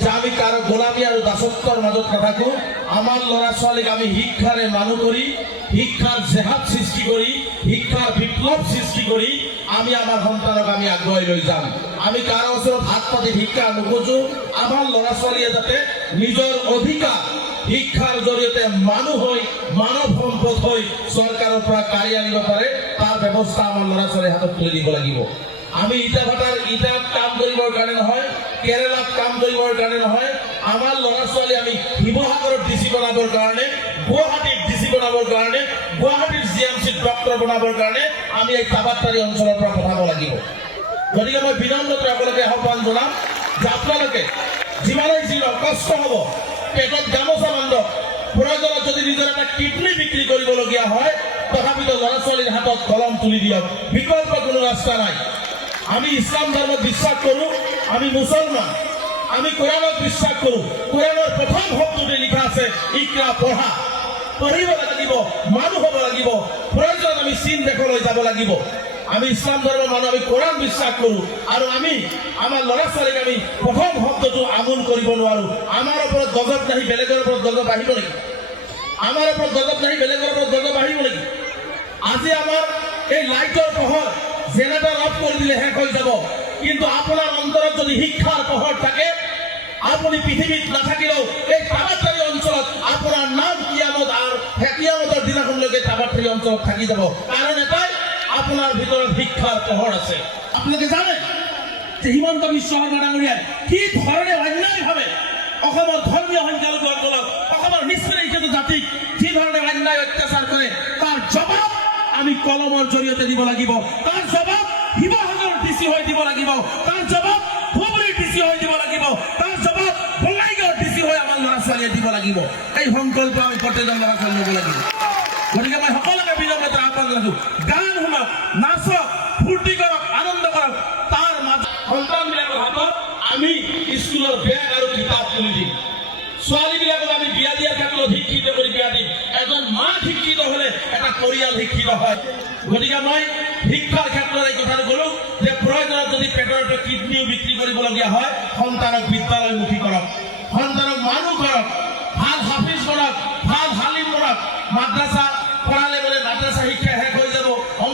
যে আমি কাৰো গোলামী আৰ দাসত্বৰ মাজত নাথাকো। আমাৰ ল'ৰা ছোৱালীক আমি শিক্ষাৰে মানুহ কৰি, শিক্ষাৰ জেহাদ সৃষ্টি কৰি, শিক্ষাৰ বিপ্লৱ সৃষ্টি কৰি আমি আমাৰ সন্তানক আমি আগুৱাই লৈ যাম। আমি কাৰো ওচৰত হাত পাতি শিক্ষা নোখোজো। আমাৰ ল'ৰা ছোৱালীয়ে যাতে নিজৰ অধিকাৰ শিক্ষাৰ জৰিয়তে মানুহ হৈ, মানৱ সম্পদ হৈ চৰকাৰৰ পৰা কাঢ়ি আনিব পাৰে, তাৰ ব্যৱস্থা আমাৰ ল'ৰা ছোৱালীৰ হাতত তুলি দিব লাগিব। আমি ইটা ভাটাৰ ইটাত কাম কৰিবৰ কাৰণে নহয়, কেৰেলাত কাম কৰিবৰ কাৰণে নহয়, আমাৰ ল'ৰা ছোৱালী আমি শিৱসাগৰত ডিচি বনাবৰ কাৰণে, গুৱাহাটীত ডিচি বনাবৰ কাৰণে, গুৱাহাটীৰ জিএমচিত ডক্টৰ বনাবৰ কাৰণে আমি এই কাবাট্টাৰী অঞ্চলৰ পৰা পঠাব লাগিব। গতিকে মই বিনম্ৰতাৰে আপোনালোকে আহ্বান জনাম যে আপোনালোকে যিমানেই যি কষ্ট হ'ব, পেটত গামোচা বান্ধক, প্ৰয়োজনত যদি নিজৰ এটা কিডনী বিক্ৰী কৰিবলগীয়া হয়, তথাপিতো ল'ৰা ছোৱালীৰ হাতত কলম তুলি দিয়ক। বিকল্প কোনো ৰাস্তা নাই। আমি ইছলাম ধৰ্মত বিশ্বাস কৰোঁ, আমি মুছলমান, আমি কোৰআনত বিশ্বাস কৰোঁ। কোৰআনৰ প্ৰথম শব্দতে লিখা আছে ইকৰা, পঢ়া। পঢ়িব লাগিব, মানুহ হ'ব লাগিব, প্ৰয়োজন আমি চীন দেশলৈ যাব লাগিব। আমি ইছলাম ধৰ্মৰ মানুহ, আমি কোৰআন বিশ্বাস কৰোঁ আৰু আমি আমাৰ ল'ৰা ছোৱালীক আমি প্ৰথম শব্দটো আমোল কৰিব নোৱাৰোঁ। আমাৰ ওপৰত গজব নাহি বেলেগৰ ওপৰত গজব আহিব নেকি? আমাৰ ওপৰত গজব নাহি বেলেগৰ ওপৰত গজব আহিব নেকি? আজি আমাৰ এই লাইটৰ পোহৰ জেনেৰেটৰ অফ কৰি দিলে শেষ হৈ যাব, কিন্তু আপোনাৰ অন্তৰত যদি শিক্ষাৰ পোহৰ থাকে, আপুনি পৃথিৱীত নাথাকিলেও এই কাবাট্টাৰী অঞ্চলত আপোনাৰ নাম কিয়ামতৰ দিনাখনলৈকে কাবাট্টাৰী অঞ্চলত থাকি যাব। কাৰণ এটাই, আপোনাৰ ভিতৰত শিক্ষাৰ পোহৰ আছে। আপোনালোকে জানে যে হিমন্ত বিশ্ব শৰ্মা ডাঙৰীয়াই কি ধৰণে অন্যায়ভাৱে অসমৰ ধৰ্মীয় সংখ্যালঘু অঞ্চলত, অসমৰ নিষ্পেষিত জাতিক যি ধৰণে অন্যায় অত্যাচাৰ কৰে, তাৰ জবাব আমি কলমৰ জৰিয়তে দিব লাগিব। তাৰ জবাব শিৱসাগৰ ডিচি হৈ দিব লাগিব। তাৰ জবাব ধুবুৰীৰ ডিচি হৈ দিব লাগিব। তাৰ জবাব বঙাইগাঁৱৰ ডিচি হৈ আমাৰ ল'ৰা ছোৱালীয়ে দিব লাগিব। এই সংকল্প আমি প্ৰত্যেকজন ল'ৰা ছোৱালী ল'ব লাগিব। গতিকে মই সকলোকে বিনম্ৰতা আহ্বান জনাইছো, গান শুনক, নাচক, ফূৰ্তি কৰক, আনন্দ কৰক। তাৰ মাজত সন্তানবিলাকৰ হাতত আমি স্কুলৰ বেগ আৰু কিতাপ তুলি দিম। ছোৱালীবিলাকক আমি বিয়া দিয়াৰ ক্ষেত্ৰত শিক্ষিত কৰি বিয়া দিম। এজন মাক শিক্ষিত হলে এটা পৰিয়াল শিক্ষিত হয়। গতিকে মই শিক্ষাৰ ক্ষেত্ৰত এই কথাটো ক'লো যে প্ৰয়োজনত যদি পেটৰ কিডনীও বিক্ৰী কৰিবলগীয়া হয়, সন্তানক বিদ্যালয়মুখী কৰক, সন্তানক মানুহ কৰক, ভাল হাফিজ কৰক, ভাল হালিম কৰক। মাদ্ৰাছা পঢ়ালে বোলে মাদ্ৰাছা শিক্ষা শেষ হৈ যাব,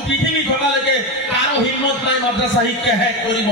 পৃথিৱী থকালৈকে কাৰো হিম্মত নাই মাদ্ৰাছা শিক্ষা শেষ কৰিব।